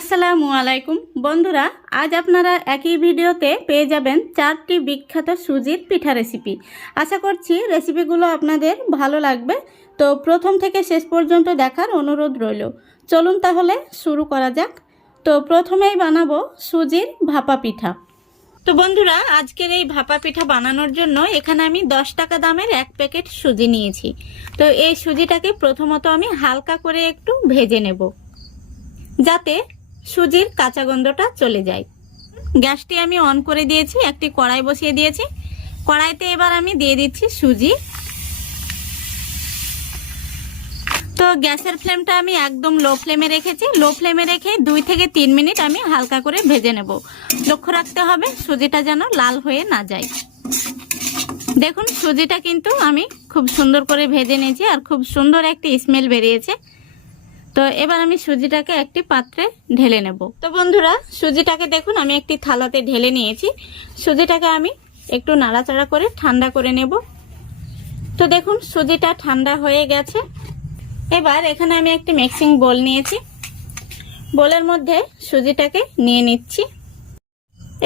আসসালামু আলাইকুম বন্ধুরা, আজ আপনারা একই ভিডিওতে পেয়ে যাবেন 4টি বিখ্যাত সুজির পিঠা রেসিপি। আশা করছি রেসিপিগুলো আপনাদের ভালো লাগবে। তো প্রথম থেকে শেষ পর্যন্ত দেখার অনুরোধ রইল। চলুন তাহলে শুরু করা যাক। তো প্রথমেই বানাবো সুজির ভাপা পিঠা। তো বন্ধুরা, আজকের এই ভাপা পিঠা বানানোর জন্য এখানে আমি 10 টাকা দামের 1 প্যাকেট সুজি নিয়েছি। তো এই সুজিটাকে প্রথমত আমি হালকা করে একটু ভেজে নেব, যাতে সুজির কাঁচা গন্ধটা চলে যায়। গ্যাসটি আমি অন করে দিয়েছি, একটি কড়াই বসিয়ে দিয়েছি। কড়াইতে এবার আমি দিয়ে দিচ্ছি সুজি। তো গ্যাসের ফ্লেমটা আমি একদম লো ফ্লেমে রেখেছি। লো ফ্লেমে রেখে 2 থেকে 3 মিনিট আমি হালকা করে ভেজে নেব। লক্ষ্য রাখতে হবে সুজিটা যেন লাল হয়ে না যায়। দেখুন, সুজিটা কিন্তু আমি খুব সুন্দর করে ভেজে নিয়েছি আর খুব সুন্দর একটি স্মেল বেরিয়েছে। তো এবার আমি সুজিটাকে একটি পাত্রে ঢেলে নেব। তো বন্ধুরা, সুজিটাকে দেখুন আমি একটি থালাতে ঢেলে নিয়েছি। সুজিটাকে আমি একটু নাড়াচাড়া করে ঠান্ডা করে নেব। তো দেখুন সুজিটা ঠান্ডা হয়ে গেছে। এবার এখানে আমি একটি মিক্সিং বোল নিয়েছি। বোলের মধ্যে সুজিটাকে নিয়ে নিচ্ছি।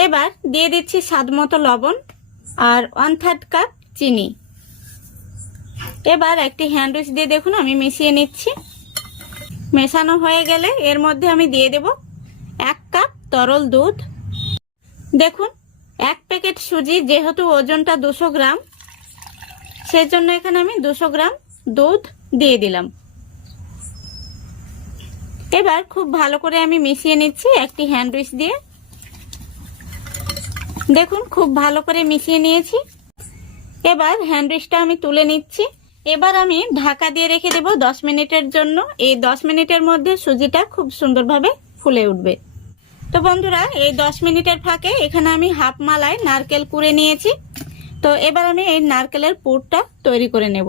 এবার দিয়ে দিচ্ছি স্বাদ মতো লবণ আর 1/3 কাপ চিনি। এবার একটি হ্যান্ড উইচ দিয়ে দেখুন আমি মিশিয়ে নিচ্ছি। মেশানো হয়ে গেলে এর মধ্যে আমি দিয়ে দেব 1 কাপ তরল দুধ। দেখুন, 1 প্যাকেট সুজি যেহেতু ওজনটা 200 গ্রাম, সেজন্য এখানে আমি 200 গ্রাম দুধ দিয়ে দিলাম। এবার খুব ভালো করে আমি মিশিয়ে নিচ্ছি একটি হ্যান্ড উইচ দিয়ে। দেখুন খুব ভালো করে মিশিয়ে নিয়েছি। এবার হ্যান্ড উইচটা আমি তুলে নিচ্ছি। এবার আমি ঢাকা দিয়ে রেখে দেব 10 মিনিটের জন্য। এই 10 মিনিটের মধ্যে সুজিটা খুব সুন্দরভাবে ফুলে উঠবে। তো বন্ধুরা, এই 10 মিনিটের ফাঁকে এখানে আমি হাফ মালাই নারকেল কুড়ে নিয়েছি। তো এবার আমি এই নারকেলের পুরটা তৈরি করে নেব।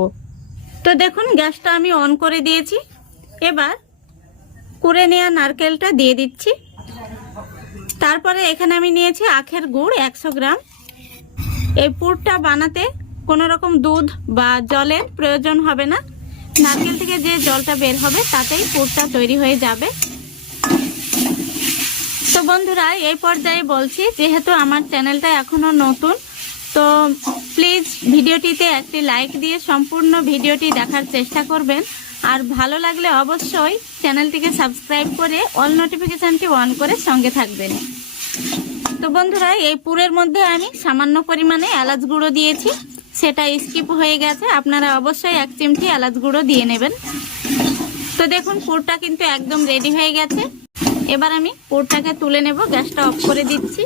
তো দেখুন গ্যাসটা আমি অন করে দিয়েছি। এবার কুড়ে নেওয়া নারকেলটা দিয়ে দিচ্ছি। তারপরে এখানে আমি নিয়েছি আখের গুড় 100 গ্রাম। এই পুরটা বানাতে কোনো রকম দুধ বা জলের প্রয়োজন হবে না। নারকেল থেকে যে জলটা বের হবে তাতেই পুরটা তৈরি হয়ে যাবে। তো বন্ধুরা, এই পর্যায়ে বলছি, যেহেতু আমার চ্যানেলটা এখনো নতুন, তো প্লিজ ভিডিওটিতে একটি লাইক দিয়ে সম্পূর্ণ ভিডিওটি দেখার চেষ্টা করবেন। আর ভালো লাগলে অবশ্যই চ্যানেলটিকে সাবস্ক্রাইব করে অল নোটিফিকেশনটি অন করে সঙ্গে থাকবেন। তো বন্ধুরা, এই পুরের মধ্যে আমি সামান্য পরিমাণে এলাচ গুঁড়ো দিয়েছি, সেটা স্কিপ হয়ে গেছে। আপনারা অবশ্যই 1 চিমটি এলাচ গুঁড়ো দিয়ে নেবেন। তো দেখুন পুরটা কিন্তু একদম রেডি হয়ে গেছে। এবার আমি পুরটাকে তুলে নেব। গ্যাসটা অফ করে দিচ্ছি।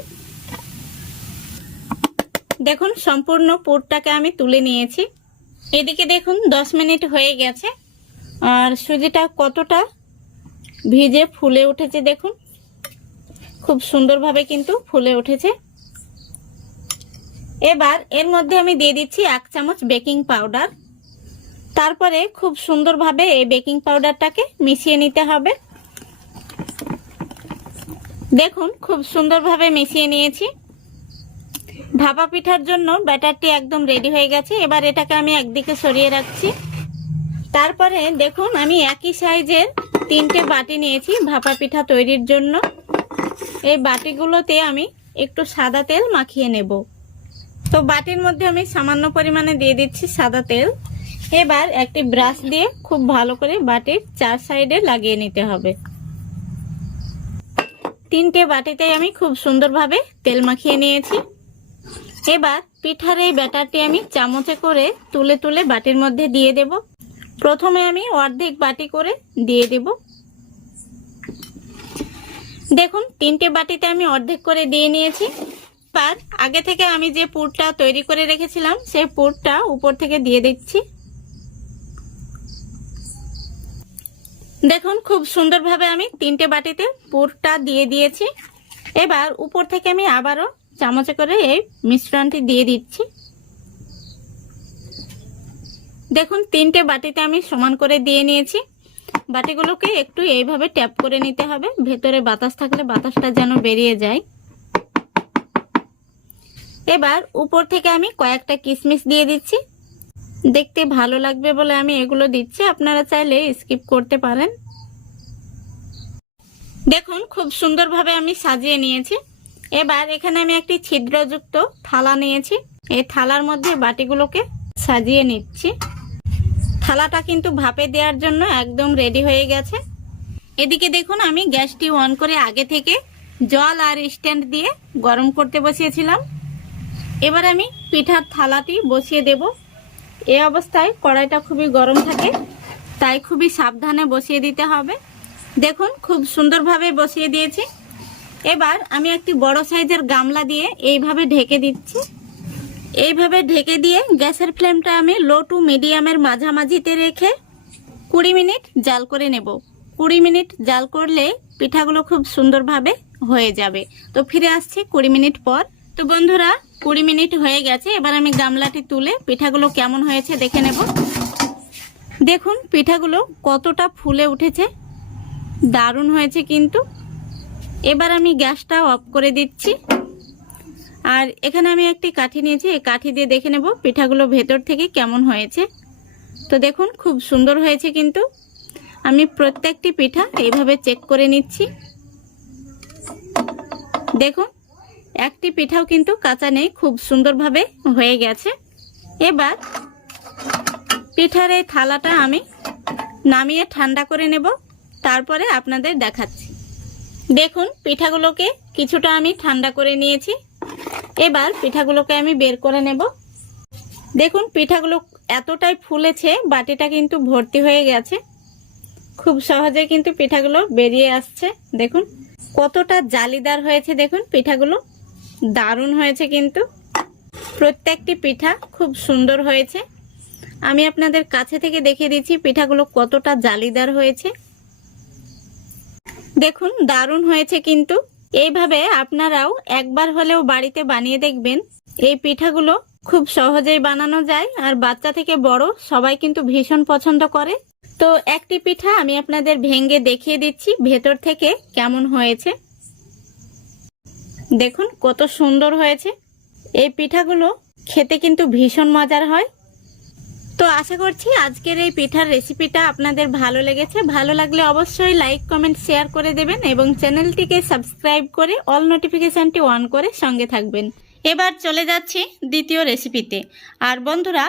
দেখুন সম্পূর্ণ পুরটাকে আমি তুলে নিয়েছি। এদিকে দেখুন 10 মিনিট হয়ে গেছে আর সুজিটা কতটা ভিজে ফুলে উঠেছে। দেখুন খুব সুন্দরভাবে কিন্তু ফুলে উঠেছে। এবার এর মধ্যে আমি দিয়ে দিচ্ছি 1 চামচ বেকিং পাউডার। তারপরে খুব সুন্দরভাবে এই বেকিং পাউডারটাকে মিশিয়ে নিতে হবে। দেখুন খুব সুন্দরভাবে মিশিয়ে নিয়েছি। ভাপা পিঠার জন্য ব্যাটারটি একদম রেডি হয়ে গেছে। এবার এটাকে আমি একদিকে সরিয়ে রাখছি। তারপরে দেখুন আমি একই সাইজের 3টে বাটি নিয়েছি ভাপা পিঠা তৈরির জন্য। এই বাটিগুলোতে আমি একটু সাদা তেল মাখিয়ে নেব। তো বাটির মধ্যে আমি সামান্য পরিমাণে দিয়ে দিচ্ছি সাদা তেল। এবার একটি ব্রাশ দিয়ে খুব ভালো করে বাটির 4 সাইডে লাগিয়ে নিতে হবে। 3টে বাটিতেই আমি খুব সুন্দরভাবে তেল মাখিয়ে নিয়েছি। এবার পিঠার এই ব্যাটারটি আমি চামচে করে তুলে তুলে বাটির মধ্যে দিয়ে দেব। প্রথমে আমি অর্ধেক বাটি করে দিয়ে দেব। দেখুন 3টে বাটিতে আমি অর্ধেক করে দিয়ে নিয়েছি। এবার আগে থেকে আমি যে পুরটা তৈরি করে রেখেছিলাম সেই পুরটা উপর থেকে দিয়ে দিচ্ছি। দেখুন খুব সুন্দরভাবে আমি 3টে বাটিতে পুরটা দিয়ে দিয়েছি। এবার উপর থেকে আমি আবারও চামচে করে এই মিশ্রণটি দিয়ে দিচ্ছি। দেখুন 3টে বাটিতে আমি সমান করে দিয়ে নিয়েছি। বাটিগুলোকে একটু এইভাবে ট্যাপ করে নিতে হবে, ভেতরে বাতাস থাকলে বাতাসটা যেন বেরিয়ে যায়। এবার উপর থেকে আমি কয়েকটা কিশমিশ দিয়ে দিচ্ছি। দেখতে ভালো লাগবে বলে আমি এগুলো দিচ্ছি, আপনারা চাইলে স্কিপ করতে পারেন। দেখুন খুব সুন্দরভাবে আমি সাজিয়ে নিয়েছি। এবার এখানে আমি একটি ছিদ্রযুক্ত থালা নিয়েছি। এই থালার মধ্যে বাটিগুলোকে সাজিয়ে নিচ্ছি। থালাটা কিন্তু ভাপে দেওয়ার জন্য একদম রেডি হয়ে গেছে। এদিকে দেখুন আমি গ্যাসটি অন করে আগে থেকে জল আর স্ট্যান্ড দিয়ে গরম করতে বসিয়েছিলাম। এবার আমি পিঠার থালাটি বসিয়ে দেব। এই অবস্থায় কড়াইটা খুবই গরম থাকে, তাই খুবই সাবধানে বসিয়ে দিতে হবে। দেখুন খুব সুন্দরভাবে বসিয়ে দিয়েছি। এবার আমি একটি বড় সাইজের গামলা দিয়ে এইভাবে ঢেকে দিচ্ছি। এইভাবে ঢেকে দিয়ে গ্যাসের ফ্লেমটা আমি লো টু মিডিয়ামের মাঝামাঝিতে রেখে 20 মিনিট জাল করে নেব। 20 মিনিট জাল করলে পিঠাগুলো খুব সুন্দরভাবে হয়ে যাবে। তো ফিরে আসছি 20 মিনিট পর। তো বন্ধুরা 20 মিনিট হয়ে গেছে। এবার আমি গামলাটি তুলে পিঠাগুলো কেমন হয়েছে দেখে নেব। দেখুন পিঠাগুলো কতটা ফুলে উঠেছে, দারুণ হয়েছে কিন্তু। এবার আমি গ্যাসটা অফ করে দিচ্ছি। আর এখানে আমি একটি কাঠি নিয়েছি, এই কাঠি দিয়ে দেখে নেব পিঠাগুলো ভেতর থেকে কেমন হয়েছে। তো দেখুন খুব সুন্দর হয়েছে কিন্তু। আমি প্রত্যেকটি পিঠা এইভাবে চেক করে নিচ্ছি। দেখুন একটি পিঠাও কিন্তু কাঁচা নেই, খুব সুন্দরভাবে হয়ে গেছে। এবার পিঠার এই থালাটা আমি নামিয়ে ঠান্ডা করে নেব, তারপরে আপনাদের দেখাচ্ছি। দেখুন পিঠাগুলোকে কিছুটা আমি ঠান্ডা করে নিয়েছি। এবার পিঠাগুলোকে আমি বের করে নেব। দেখুন পিঠাগুলো এতটাই ফুলেছে, বাটিটা কিন্তু ভর্তি হয়ে গেছে। খুব সহজে কিন্তু পিঠাগুলো বেরিয়ে আসছে। দেখুন কতটা জালিদার হয়েছে, দেখুন পিঠাগুলো দারুণ হয়েছে কিন্তু। প্রত্যেকটি পিঠা খুব সুন্দর হয়েছে। আমি আপনাদের কাছে থেকে দেখিয়ে দিচ্ছি পিঠাগুলো কতটা জালিদার হয়েছে। দেখুন দারুণ হয়েছে কিন্তু। এইভাবে আপনারাও একবার হলেও বাড়িতে বানিয়ে দেখবেন। এই পিঠাগুলো খুব সহজেই বানানো যায়, আর বাচ্চা থেকে বড় সবাই কিন্তু ভীষণ পছন্দ করে। তো একটি পিঠা আমি আপনাদের ভেঙে দেখিয়ে দিচ্ছি ভেতর থেকে কেমন হয়েছে। দেখুন কত সুন্দর হয়েছে। এই পিঠাগুলো খেতে কিন্তু ভীষণ মজার হয়। তো আশা করছি আজকের এই পিঠার রেসিপিটা আপনাদের ভালো লেগেছে। ভালো লাগলে অবশ্যই লাইক কমেন্ট শেয়ার করে দেবেন এবং চ্যানেলটিকে সাবস্ক্রাইব করে অল নোটিফিকেশনটি অন করে সঙ্গে থাকবেন। এবার চলে যাচ্ছি দ্বিতীয় রেসিপিতে। আর বন্ধুরা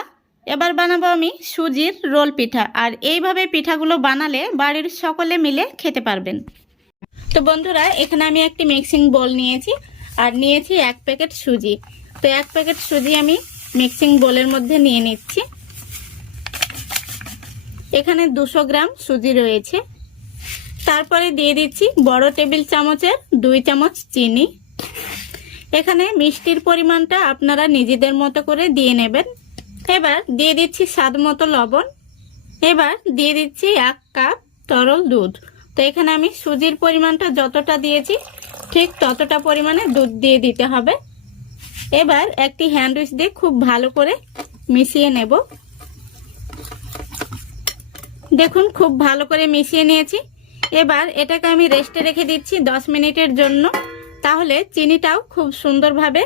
এবার বানাবো আমি সুজির রোল পিঠা। আর এইভাবে পিঠাগুলো বানালে বাড়ির সকলে মিলে খেতে পারবেন। তো বন্ধুরা এখানে আমি একটি মিক্সিং বোল নিয়েছি আর নিয়েছি 1 প্যাকেট সুজি। তো 1 প্যাকেট সুজি আমি মিক্সিং বোলের মধ্যে নিয়ে নিচ্ছি। এখানে 200 গ্রাম সুজি রয়েছে। তারপরে দিয়ে দিচ্ছি বড় টেবিল চামচের 2 চামচ চিনি। এখানে মিষ্টির পরিমাণটা আপনারা নিজেদের মতো করে দিয়ে নেবেন। এবার দিয়ে দিচ্ছি স্বাদ মতো লবণ। এবার দিয়ে দিচ্ছি 1 কাপ তরল দুধ। তো এখানে আমি সুজির পরিমাণটা যতটা দিয়েছি ঠিক ততটা পরিমাণে দুধ দিয়ে দিতে হবে। এবার একটি হ্যান্ড উইচ দিয়ে খুব ভালো করে মিশিয়ে নেব। দেখুন খুব ভালো করে মিশিয়ে নিয়েছি। এবার এটাকে আমি রেস্টে রেখে দিচ্ছি 10 মিনিটের জন্য। তাহলে চিনিটাও খুব সুন্দরভাবে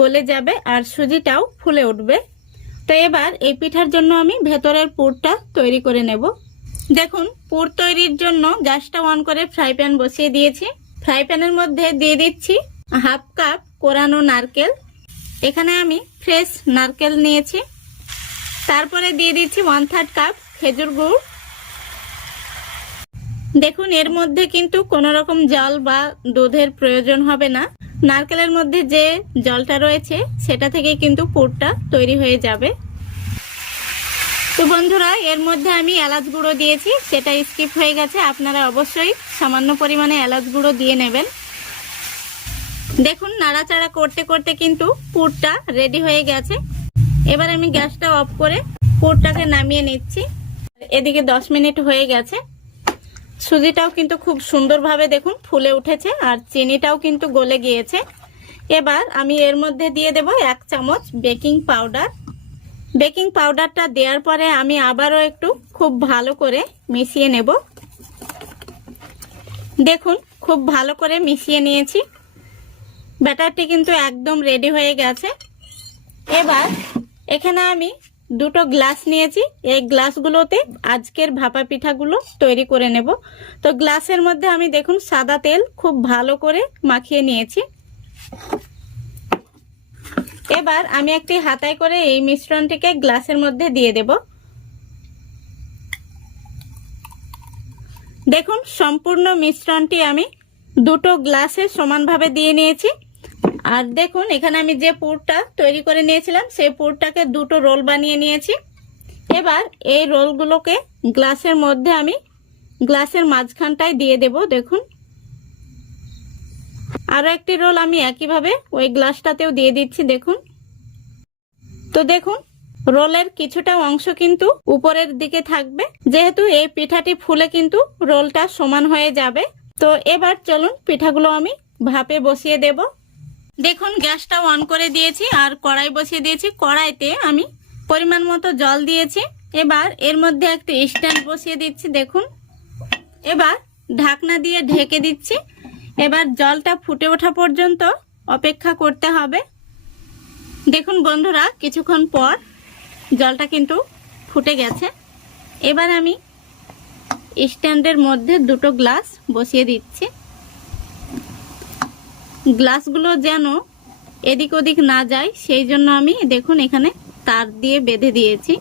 গলে যাবে আর সুজিটাও ফুলে উঠবে। তো এবার এই পিঠার জন্য আমি ভেতরের পুরটা তৈরি করে নেব। দেখুন পুর তৈরির জন্য গ্যাসটা অন করে ফ্রাই প্যান বসিয়ে দিয়েছি। ফ্রাই প্যানের মধ্যে দিয়ে দিচ্ছি 1/2 কাপ কোরানো নারকেল। এখানে আমি ফ্রেশ নারকেল নিয়েছি। তারপরে দিয়ে দিচ্ছি 1/3 কাপ খেজুর গুড়। দেখুন এর মধ্যে কিন্তু কোনো রকম জল বা দুধের প্রয়োজন হবে না। নারকেলের মধ্যে যে জলটা রয়েছে সেটা থেকে কিন্তু পুরটা তৈরি হয়ে যাবে। তো বন্ধুরা এর মধ্যে আমি এলাচ গুঁড়ো দিয়েছি, সেটা স্কিপ হয়ে গেছে। আপনারা অবশ্যই সামান্য পরিমাণে এলাচ গুঁড়ো দিয়ে নেবেন। দেখুন নাড়াচাড়া করতে করতে কিন্তু পুরটা রেডি হয়ে গেছে। এবার আমি গ্যাসটা অফ করে পুরটাকে নামিয়ে নিচ্ছি। এদিকে 10 মিনিট হয়ে গেছে। সুজিটাও কিন্তু খুব সুন্দরভাবে দেখুন ফুলে উঠেছে আর চিনিটাও কিন্তু গলে গিয়েছে। এবার আমি এর মধ্যে দিয়ে দেব 1 চামচ বেকিং পাউডার। বেকিং পাউডারটা দেওয়ার পরে আমি আবারও একটু খুব ভালো করে মিশিয়ে নেব। দেখুন খুব ভালো করে মিশিয়ে নিয়েছি। ব্যাটারটি কিন্তু একদম রেডি হয়ে গেছে। এবার এখানে আমি দুটো গ্লাস নিয়েছি, এই গ্লাসগুলোতে আজকের ভাপা পিঠাগুলো তৈরি করে নেব। তো গ্লাসের মধ্যে আমি দেখুন সাদা তেল খুব ভালো করে মাখিয়ে নিয়েছি। এবার আমি একটি হাতায় করে এই মিশ্রণটিকে গ্লাসের মধ্যে দিয়ে দেব। দেখুন সম্পূর্ণ মিশ্রণটি আমি দুটো গ্লাসে সমানভাবে দিয়ে নিয়েছি। আর দেখুন এখানে আমি যে পুরটা তৈরি করে নিয়েছিলাম সেই পুরটাকে দুটো রোল বানিয়ে নিয়েছি। এবার এই রোলগুলোকে গ্লাসের মধ্যে আমি গ্লাসের মাঝখানটায় দিয়ে দেব। দেখুন আরো একটি রোল আমি একইভাবে ওই গ্লাসটাতেও দিয়ে দিচ্ছি। দেখুন, তো দেখুন রোলের কিছুটা অংশ কিন্তু উপরের দিকে থাকবে, যেহেতু এই পিঠাটি ফুলে কিন্তু রোলটা সমান হয়ে যাবে। তো এবার চলুন পিঠাগুলো আমি ভাপে বসিয়ে দেব। দেখুন গ্যাসটা অন করে দিয়েছি আর কড়াই বসিয়ে দিয়েছি। কড়াইতে আমি পরিমাণ মতো জল দিয়েছি। এবার এর মধ্যে একটি স্ট্যান্ড বসিয়ে দিচ্ছি। দেখুন এবার ঢাকনা দিয়ে ঢেকে দিচ্ছি। এবার জলটা ফুটে ওঠা পর্যন্ত অপেক্ষা করতে হবে। দেখুন বন্ধুরা কিছুক্ষণ পর জলটা কিন্তু ফুটে গেছে। এবার আমি স্ট্যান্ডের মধ্যে দুটো গ্লাস বসিয়ে দিচ্ছি। গ্লাসগুলো যেন এদিক ওদিক না যায় সেই জন্য আমি দেখুন এখানে তার দিয়ে বেঁধে দিয়েছি।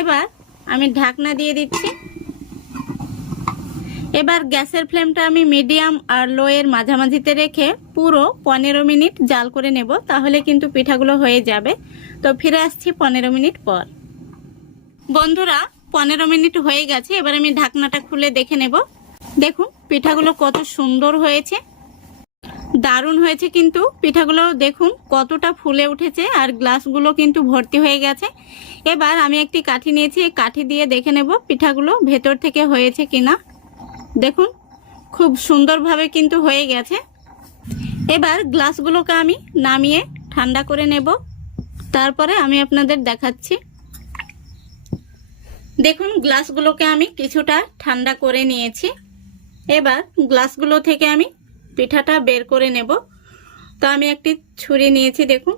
এবার আমি ঢাকনা দিয়ে দিচ্ছি। এবার গ্যাসের ফ্লেমটা আমি মিডিয়াম আর লো এর মাঝামাঝিতে রেখে পুরো 15 মিনিট জাল করে নেব, তাহলে কিন্তু পিঠাগুলো হয়ে যাবে। তো ফিরে আসছি 15 মিনিট পর। বন্ধুরা 15 মিনিট হয়ে গেছে। এবার আমি ঢাকনাটা খুলে দেখে নেব। দেখুন পিঠাগুলো কত সুন্দর হয়েছে, দারুণ হয়েছে কিন্তু পিঠাগুলো। দেখুন কতটা ফুলে উঠেছে আর গ্লাসগুলো কিন্তু ভর্তি হয়ে গেছে। এবার আমি একটি কাঠি নিয়েছি, এই কাঠি দিয়ে দেখে নেব পিঠাগুলো ভেতর থেকে হয়েছে কিনা। দেখুন খুব সুন্দরভাবে কিন্তু হয়ে গেছে। এবার গ্লাসগুলোকে আমি নামিয়ে ঠান্ডা করে নেব, তারপরে আমি আপনাদের দেখাচ্ছি। দেখুন গ্লাসগুলোকে আমি কিছুটা ঠান্ডা করে নিয়েছি। এবার গ্লাসগুলো থেকে আমি পিঠাটা বের করে নেব। তো আমি একটি ছুরি নিয়েছি। দেখুন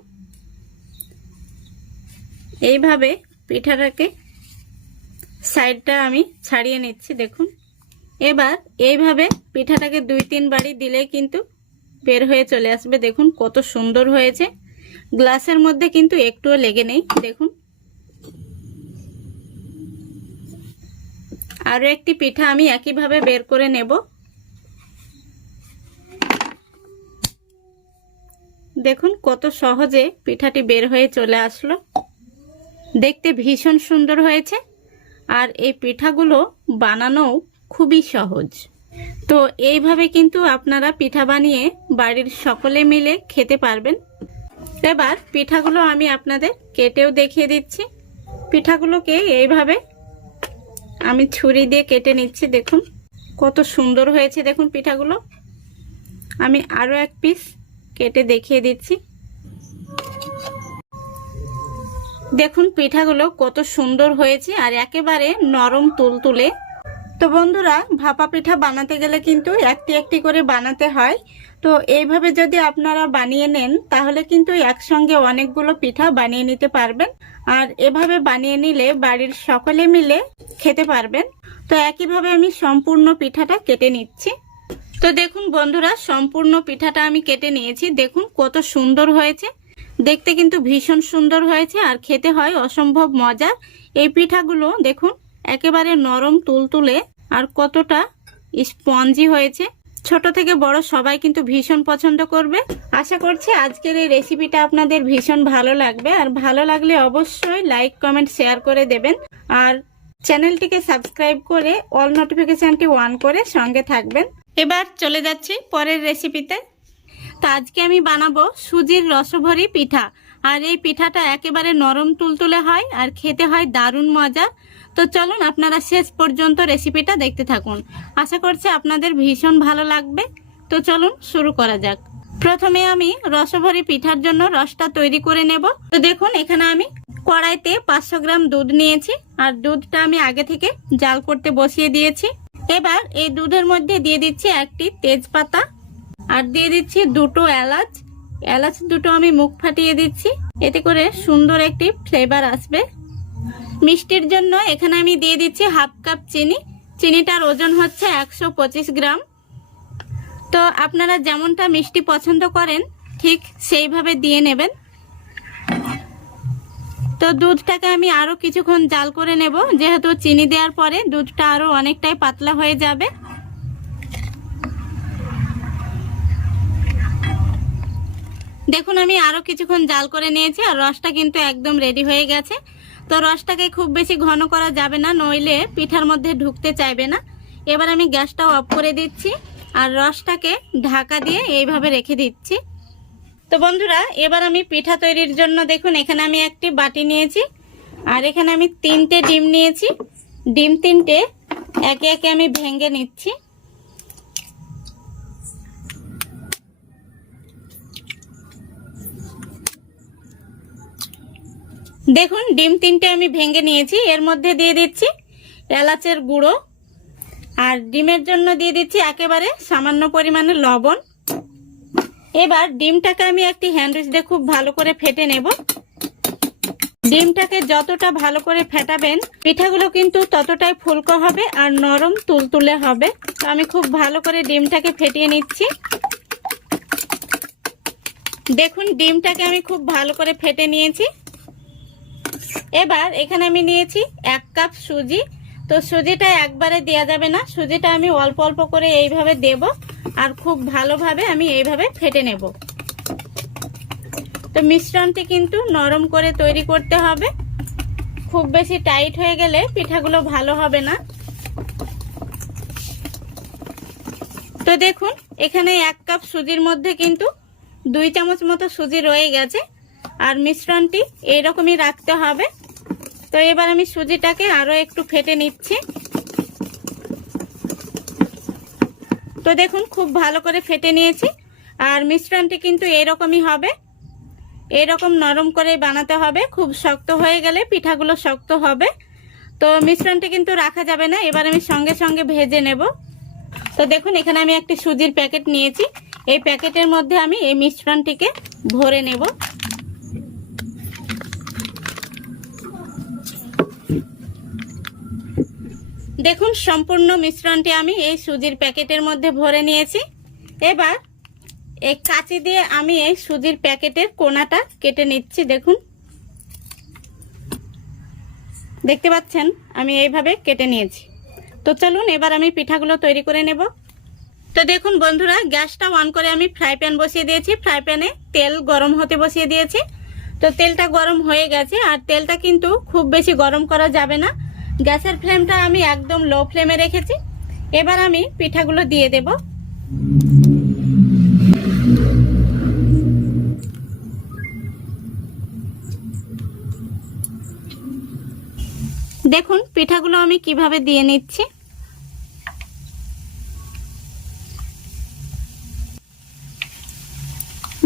এইভাবে পিঠাটাকে সাইডটা আমি ছাড়িয়ে নিচ্ছি। দেখুন এবার এইভাবে পিঠাটাকে 2-3 বাড়ি দিলেই কিন্তু বের হয়ে চলে আসবে। দেখুন কত সুন্দর হয়েছে, গ্লাসের মধ্যে কিন্তু একটুও লেগে নেই। দেখুন আরো একটি পিঠা আমি একইভাবে বের করে নেব। দেখুন কত সহজে পিঠাটি বের হয়ে চলে আসলো, দেখতে ভীষণ সুন্দর হয়েছে। আর এই পিঠাগুলো বানানোও খুবই সহজ। তো এইভাবে কিন্তু আপনারা পিঠা বানিয়ে বাড়ির সকলে মিলে খেতে পারবেন। এবার পিঠাগুলো আমি আপনাদের কেটেও দেখিয়ে দিচ্ছি। পিঠাগুলোকে এইভাবে আমি ছুরি দিয়ে কেটে নিচ্ছি। দেখুন কত সুন্দর হয়েছে। দেখুন পিঠাগুলো আমি আরো এক পিস কেটে দেখিয়ে দিচ্ছি। দেখুন পিঠাগুলো কত সুন্দর হয়েছে আর একেবারে নরম তুলতুলে। তো বন্ধুরা ভাপা পিঠা বানাতে গেলে কিন্তু একটি একটি করে বানাতে হয়। তো এইভাবে যদি আপনারা বানিয়ে নেন তাহলে কিন্তু একসঙ্গে অনেকগুলো পিঠা বানিয়ে নিতে পারবেন। আর এভাবে বানিয়ে নিলে বাড়ির সকলে মিলে খেতে পারবেন। তো একইভাবে আমি সম্পূর্ণ পিঠাটা কেটে নিচ্ছি। তো দেখুন বন্ধুরা সম্পূর্ণ পিঠাটা আমি কেটে নিয়েছি। দেখুন কত সুন্দর হয়েছে, দেখতে কিন্তু ভীষণ সুন্দর হয়েছে আর খেতে হয় অসম্ভব মজা। এই পিঠাগুলো দেখুন একেবারে নরম তুলতুলে আর কতটা স্পঞ্জি হয়েছে। ছোট থেকে বড় সবাই কিন্তু ভীষণ পছন্দ করবে। আশা করছি আজকের এই রেসিপিটা আপনাদের ভীষণ ভালো লাগবে। আর ভালো লাগলে অবশ্যই লাইক কমেন্ট শেয়ার করে দেবেন আর চ্যানেলটিকে সাবস্ক্রাইব করে অল নোটিফিকেশনটি অন করে সঙ্গে থাকবেন। এবার চলে যাচ্ছি পরের রেসিপিতে। তো আজকে আমি বানাবো সুজির রসভরি পিঠা। আর এই পিঠাটা একেবারে নরম তুলতুলে হয় আর খেতে হয় দারুণ মজা। তো চলুন আপনারা শেষ পর্যন্ত রেসিপিটা দেখতে থাকুন, আশা করছি আপনাদের ভীষণ ভালো লাগবে। তো চলুন শুরু করা যাক। প্রথমে আমি রসভরি পিঠার জন্য রসটা তৈরি করে নেব। তো দেখুন এখানে আমি কড়াইতে 500 গ্রাম দুধ নিয়েছি আর দুধটা আমি আগে থেকে জাল করতে বসিয়ে দিয়েছি। এবার এই দুধের মধ্যে দিয়ে দিচ্ছি একটি তেজপাতা আর দিয়ে দিচ্ছি দুটো এলাচ এলাচ দুটো আমি মুখ ফাটিয়ে দিচ্ছি, এতে করে সুন্দর একটি ফ্লেভার আসবে। মিষ্টির জন্য এখানে আমি দিয়ে দিচ্ছি 1/2 কাপ চিনি। চিনিটার ওজন হচ্ছে 125 গ্রাম। তো আপনারা যেমনটা মিষ্টি পছন্দ করেন ঠিক সেইভাবে দিয়ে নেবেন। তো দুধটাকে আমি আরো কিছুক্ষণ জাল করে নেব, যেহেতু চিনি দেওয়ার পরে দুধটা আরো অনেকটাই পাতলা হয়ে যাবে। দেখুন আমি আরো কিছুক্ষণ জাল করে নিয়েছি আর রসটা কিন্তু একদম রেডি হয়ে গেছে। তো রসটাকে খুব বেশি ঘন করা যাবে না, নইলে পিঠার মধ্যে ঢুকতে চাইবে না। এবার আমি গ্যাসটাও অফ করে দিচ্ছি আর রসটাকে ঢাকা দিয়ে এইভাবে রেখে দিচ্ছি। তো বন্ধুরা এবার আমি পিঠা তৈরির জন্য দেখুন এখানে আমি একটি বাটি নিয়েছি আর এখানে আমি 3টে ডিম নিয়েছি। ডিম 3টে একে একে আমি ভেঙে নিচ্ছি। দেখুন ডিম 3টে আমি ভেঙে নিয়েছি। এর মধ্যে দিয়ে দিচ্ছি এলাচের গুঁড়ো আর ডিমের জন্য দিয়ে দিচ্ছি একেবারে সামান্য পরিমাণে লবণ। এবার ডিমটাকে আমি একটি হ্যান্ডউইচ দিয়ে খুব ভালো করে ফেটে নেব। ডিমটাকে যতটা ভালো করে ফেটাবেন পিঠাগুলো কিন্তু ততটাই ফুলকো হবে আর নরম তুলতুলে হবে। তো আমি খুব ভালো করে ডিমটাকে ফেটিয়ে নিচ্ছি। দেখুন ডিমটাকে আমি খুব ভালো করে ফেটে নিয়েছি। এবার এখানে আমি নিয়েছি 1 কাপ সুজি। তো সুজিটা একবারে দেওয়া যাবে না, সুজিটা আমি অল্প অল্প করে এইভাবে দেব আর খুব ভালোভাবে আমি এইভাবে ফেটে নেব। তো মিশ্রণটি কিন্তু নরম করে তৈরি করতে হবে, খুব বেশি টাইট হয়ে গেলে পিঠাগুলো ভালো হবে না। তো দেখুন এখানে 1 কাপ সুজির মধ্যে কিন্তু 2 চামচ মতো সুজি রয়ে গেছে আর মিশ্রণটি এইরকমই রাখতে হবে। তো এবার আমি সুজিটাকে আরো একটু ফেটে নিচ্ছি। তো দেখুন খুব ভালো করে ফেটে নিয়েছি আর মিশ্রণটি কিন্তু এইরকমই হবে, এরকম নরম করে বানাতে হবে। খুব শক্ত হয়ে গেলে পিঠাগুলো শক্ত হবে। তো মিশ্রণটি কিন্তু রাখা যাবে না, এবার আমি সঙ্গে সঙ্গে ভেজে নেব। তো দেখুন এখানে আমি একটি সুজির প্যাকেট নিয়েছি, এই প্যাকেটের মধ্যে আমি এই মিশ্রণটিকে ভরে নেব। দেখুন সম্পূর্ণ মিশ্রণটি আমি এই সুজির প্যাকেটের মধ্যে ভরে নিয়েছি। এবার এই কাঁচি দিয়ে আমি এই সুজির প্যাকেটের কোণাটা কেটে নিচ্ছি। দেখুন দেখতে পাচ্ছেন আমি এইভাবে কেটে নিয়েছি। তো চলুন এবার আমি পিঠাগুলো তৈরি করে নেব। তো দেখুন বন্ধুরা গ্যাসটা অন করে আমি ফ্রাই প্যান বসিয়ে দিয়েছি। ফ্রাই প্যানে তেল গরম হতে বসিয়ে দিয়েছি। তো তেলটা গরম হয়ে গেছে আর তেলটা কিন্তু খুব বেশি গরম করা যাবে না, গ্যাসের ফ্লেমটা আমি একদম লো ফ্লেমে রেখেছি। এবার আমি পিঠাগুলো দিয়ে দেব। দেখুন পিঠাগুলো আমি কিভাবে দিয়ে নিচ্ছি।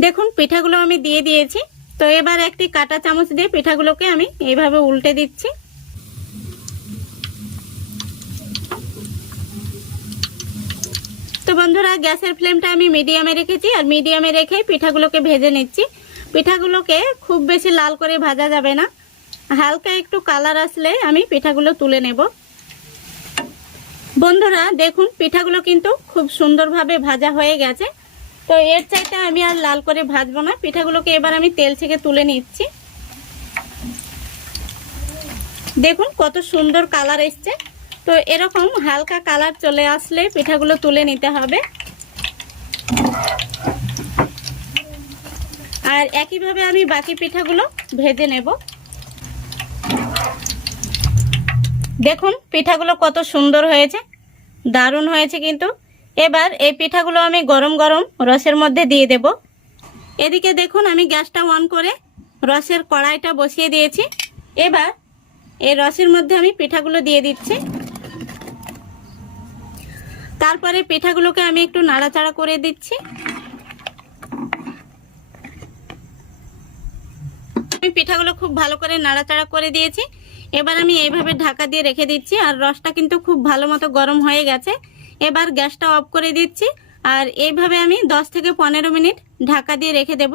দেখুন পিঠাগুলো আমি দিয়ে দিয়েছি। তো এবার একটি কাঁটা চামচ দিয়ে পিঠাগুলোকে আমি এইভাবে উল্টে দিচ্ছি। তো বন্ধুরা গ্যাসের ফ্লেমটা আমি মিডিয়ামে রেখেছি আর মিডিয়ামে রেখে পিঠাগুলোকে ভেজে নিচ্ছি। পিঠাগুলোকে খুব বেশি লাল করে ভাজা যাবে না, হালকা একটু কালার আসলে আমি পিঠাগুলো তুলে নেব। বন্ধুরা দেখুন পিঠাগুলো কিন্তু খুব সুন্দরভাবে ভাজা হয়ে গেছে। তো এর চাইতে আমি আর লাল করে ভাজবো না। পিঠাগুলোকে এবার আমি তেল থেকে তুলে নিচ্ছি। দেখুন কত সুন্দর কালার এসছে। তো এরকম হালকা কালার চলে আসলে পিঠাগুলো তুলে নিতে হবে। আর একইভাবে আমি বাকি পিঠাগুলো ভেজে নেব। দেখুন পিঠাগুলো কত সুন্দর হয়েছে, দারুণ হয়েছে কিন্তু। এবার এই পিঠাগুলো আমি গরম গরম রসের মধ্যে দিয়ে দেব। এদিকে দেখুন আমি গ্যাসটা অন করে রসের কড়াইটা বসিয়ে দিয়েছি। এবার এই রসের মধ্যে আমি পিঠাগুলো দিয়ে দিচ্ছি। তারপরে পিঠাগুলোকে আমি একটু নাড়াচাড়া করে দিচ্ছি। আমি পিঠাগুলো খুব ভালো করে নাড়াচাড়া করে দিয়েছি। এবার আমি এইভাবে ঢাকা দিয়ে রেখে দিচ্ছি আর রসটা কিন্তু খুব ভালো মতো গরম হয়ে গেছে। এবার গ্যাসটা অফ করে দিচ্ছি আর এইভাবে আমি 10 থেকে 15 মিনিট ঢাকা দিয়ে রেখে দেব।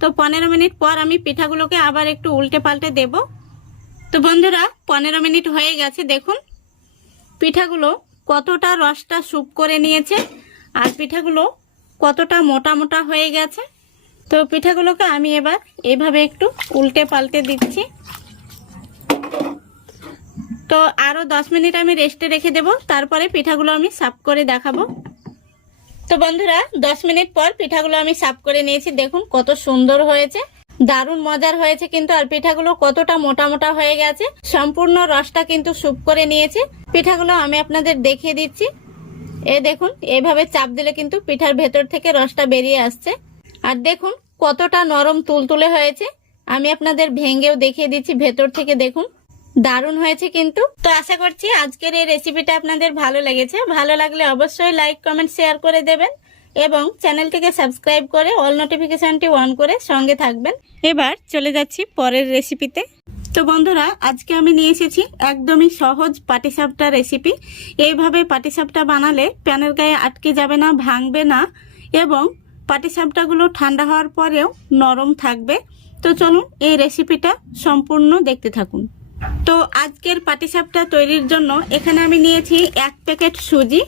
তো 15 মিনিট পর আমি পিঠাগুলোকে আবার একটু উল্টে পাল্টে দেব। তো বন্ধুরা 15 মিনিট হয়ে গেছে, দেখুন পিঠাগুলো কতটা রসটা স্যুপ করে নিয়েছে আর পিঠাগুলো কতটা মোটা মোটা হয়ে গেছে। তো পিঠাগুলোকে আমি এবার এইভাবে একটু উল্টে পাল্টে দিচ্ছি। তো আরো 10 মিনিট আমি রেস্টে রেখে দেব, তারপরে পিঠাগুলো আমি সার্ভ করে দেখাবো। তো বন্ধুরা 10 মিনিট পর পিঠাগুলো আমি সার্ভ করে নিয়েছি, দেখুন কত সুন্দর হয়েছে, দারুণ মজার হয়েছে কিন্তু। আর পিঠাগুলো কতটা মোটা মোটা হয়ে গেছে, সম্পূর্ণ রসটা কিন্তু স্যুপ করে নিয়েছে। পিঠাগুলো আমি আপনাদের দেখিয়ে দিচ্ছি। এই দেখুন এইভাবে চাপ দিলে কিন্তু পিঠার ভেতর থেকে রসটা বেরিয়ে আসছে। আর দেখুন কতটা নরম তুলতুলে হয়েছে, আমি আপনাদের ভেঙেও দেখিয়ে দিচ্ছি ভেতর থেকে, দেখুন দারুণ হয়েছে কিন্তু। তো আশা করছি আজকের এই রেসিপিটা আপনাদের ভালো লেগেছে। ভালো লাগলে অবশ্যই লাইক কমেন্ট শেয়ার করে দেবেন এবং চ্যানেলটিকে সাবস্ক্রাইব করে অল নোটিফিকেশনটি অন করে সঙ্গে থাকবেন। এবার চলে যাচ্ছি পরের রেসিপিতে। তো বন্ধুরা আজকে আমি নিয়ে এসেছি একদমই সহজ পাটিসাপটা রেসিপি। এইভাবে পাটিসাপটা বানালে প্যানের গায়ে আটকে যাবে না, ভাঙবে না এবং পাটিসাপটাগুলো ঠান্ডা হওয়ার পরেও নরম থাকবে। তো চলুন এই রেসিপিটা সম্পূর্ণ দেখতে থাকুন। তো আজকের পাটিসাপটা তৈরির জন্য এখানে আমি নিয়েছি 1 প্যাকেট সুজি।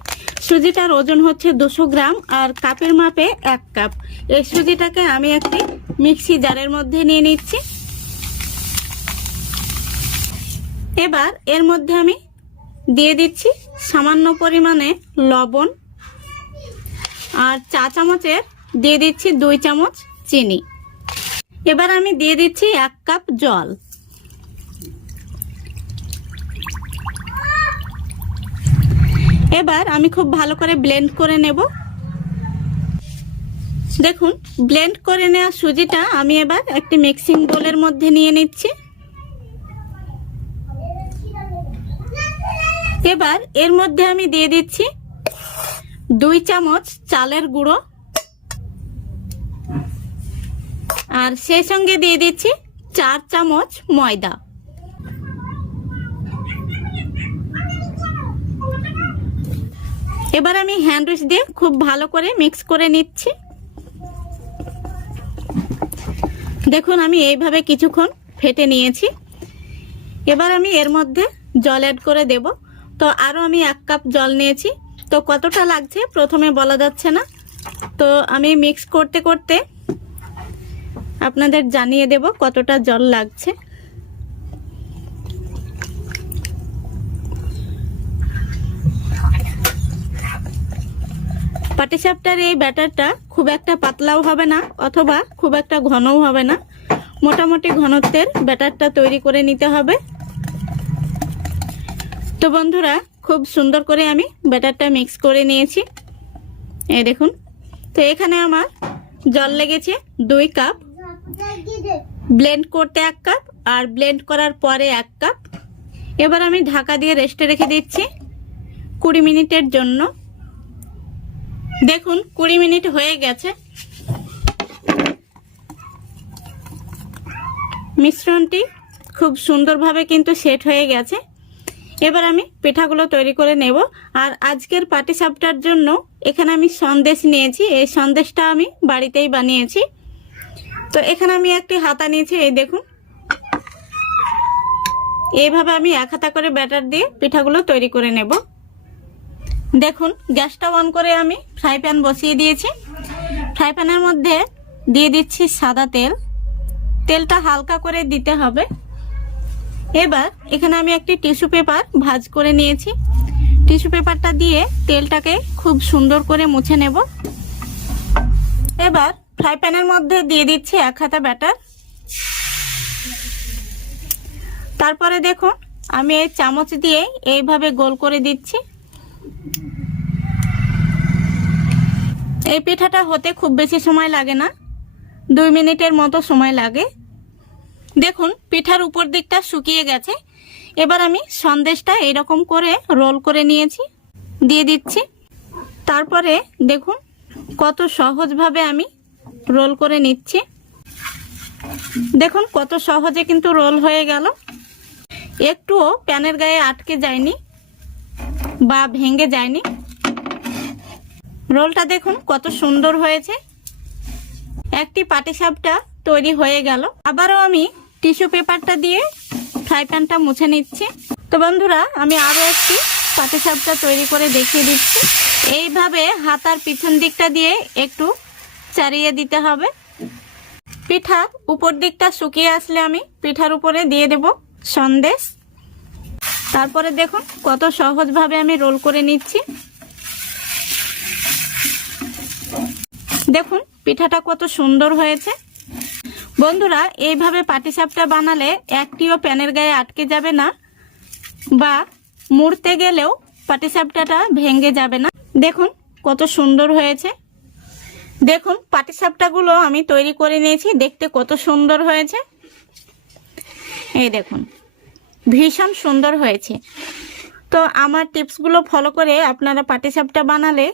সুজিটার ওজন হচ্ছে 200 গ্রাম আর কাপের মাপে 1 কাপ। এই সুজিটাকে আমি একটি মিক্সি জারের মধ্যে নিয়ে নিচ্ছি। এবার এর মধ্যে আমি দিয়ে দিচ্ছি সামান্য পরিমাণে লবণ আর চা চামচের দিয়ে দিচ্ছি 2 চামচ চিনি। এবার আমি দিয়ে দিচ্ছি 1 কাপ জল। এবার আমি খুব ভালো করে ব্লেন্ড করে নেব। দেখুন ব্লেন্ড করে নেওয়া সুজিটা আমি এবার একটি মিক্সিং বোলের মধ্যে নিয়ে নিচ্ছি। এবার এর মধ্যে আমি দিয়ে দিচ্ছি 2 চামচ চালের গুঁড়ো আর সেই সঙ্গে দিয়ে দিচ্ছি 4 চামচ ময়দা। এবার আমি হ্যান্ড উইচ দিয়ে খুব ভালো করে মিক্স করে নিচ্ছি। দেখুন আমি এইভাবে কিছুক্ষণ ফেটে নিয়েছি। এবার আমি এর মধ্যে জল অ্যাড করে দেব। তো আরো আমি 1 কাপ জল নিয়েছি। তো কতটা লাগছে প্রথমে বলা যাচ্ছে না, তো আমি মিক্স করতে করতে আপনাদের জানিয়ে দেব কতটা জল লাগছে। পাটিসাপটার এই ব্যাটারটা খুব একটা পাতলাও হবে না অথবা খুব একটা ঘনও হবে না, মোটামুটি ঘনত্বের ব্যাটারটা তৈরি করে নিতে হবে। তো বন্ধুরা খুব সুন্দর করে আমি ব্যাটারটা মিক্স করে নিয়েছি, এই দেখুন। তো এখানে আমার জল লেগেছে 2 কাপ, ব্লেন্ড করতে 1 কাপ আর ব্লেন্ড করার পরে 1 কাপ। এবার আমি ঢাকা দিয়ে রেস্টে রেখে দিচ্ছি 20 মিনিটের জন্য। দেখুন 20 মিনিট হয়ে গেছে, মিশ্রণটি খুব সুন্দরভাবে কিন্তু সেট হয়ে গেছে। এবার আমি পিঠাগুলো তৈরি করে নেব। আর আজকের পাটিসাপটার জন্য এখানে আমি সন্দেশ নিয়েছি, এই সন্দেশটা আমি বাড়িতেই বানিয়েছি। তো এখানে আমি একটি হাতা নিয়েছি, এই দেখুন এইভাবে আমি 1 হাতা করে ব্যাটার দিয়ে পিঠাগুলো তৈরি করে নেব। দেখুন গ্যাসটা অন করে আমি ফ্রাই প্যান বসিয়ে দিয়েছি। ফ্রাই প্যানের মধ্যে দিয়ে দিচ্ছি সাদা তেল, তেলটা হালকা করে দিতে হবে। এবার এখানে আমি একটি টিস্যু পেপার ভাঁজ করে নিয়েছি, টিস্যু পেপারটা দিয়ে তেলটাকে খুব সুন্দর করে মুছে নেব। এবার ফ্রাই প্যানের মধ্যে দিয়ে দিচ্ছি 1 হাতা ব্যাটার। তারপরে দেখুন আমি এই চামচ দিয়ে এইভাবে গোল করে দিচ্ছি। এই পিঠাটা হতে খুব বেশি সময় লাগে না, 2 মিনিটের মতো সময় লাগে। দেখুন পিঠার উপর দিকটা শুকিয়ে গেছে। এবার আমি সন্দেশটা এরকম করে রোল করে নিয়েছি, দিয়ে দিচ্ছি। তারপরে দেখুন কত সহজভাবে আমি রোল করে নিচ্ছি। দেখুন কত সহজে কিন্তু রোল হয়ে গেল, একটুও প্যানের গায়ে আটকে যায়নি বা ভেঙে যায়নি। রোলটা দেখুন কত সুন্দর হয়েছে। একটি পাটিসাপটা তৈরি হয়ে গেল। আবারও আমি টিস্যু পেপারটা দিয়ে ফ্রাই প্যানটা মুছে নিচ্ছি। তো বন্ধুরা, আমি আরও একটি পাটিসাপটা তৈরি করে দেখিয়ে দিচ্ছি। এইভাবে হাতার পিছন দিকটা দিয়ে একটু চাড়িয়ে দিতে হবে। পিঠার উপর দিকটা শুকিয়ে আসলে আমি পিঠার উপরে দিয়ে দেব সন্দেশ। তারপরে দেখুন কত সহজভাবে আমি রোল করে নিচ্ছি। দেখুন পিঠাটা কত সুন্দর হয়েছে। বন্ধুরা, এইভাবে পাটিসাপটা বানালে একটিও প্যানের গায়ে আটকে যাবে না বা মুড়তে গেলেও পাটিসাপটাটা ভেঙে যাবে না। দেখুন কত সুন্দর হয়েছে। দেখুন পাটিসাপটাগুলো আমি তৈরি করে নিয়েছি, দেখতে কত সুন্দর হয়েছে। এই দেখুন ভীষণ সুন্দর হয়েছে। তো আমার টিপসগুলো ফলো করে আপনারা পাটিসাপটা বানালে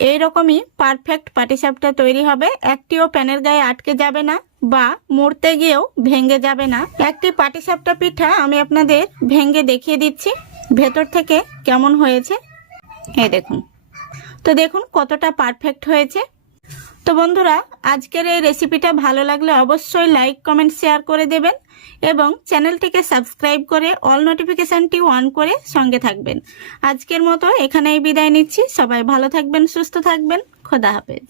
এইরকমই পারফেক্ট পাটিসাপটা তৈরি হবে। একটিও প্যানের গায়ে আটকে যাবে না বা মুড়তে গিয়েও ভেঙে যাবে না। একটি পাটিসাপটা পিঠা আমি আপনাদের ভেঙে দেখিয়ে দিচ্ছি ভেতর থেকে কেমন হয়েছে। এই দেখুন। তো দেখুন কতটা পারফেক্ট হয়েছে। তো বন্ধুরা, আজকের এই রেসিপিটা ভালো লাগলে অবশ্যই লাইক কমেন্ট শেয়ার করে দেবেন এবং চ্যানেলটিকে সাবস্ক্রাইব করে অল নোটিফিকেশনটি অন করে সঙ্গে থাকবেন। আজকের মতো এখানেই বিদায় নিচ্ছি। সবাই ভালো থাকবেন, সুস্থ থাকবেন। খোদা হাফেজ।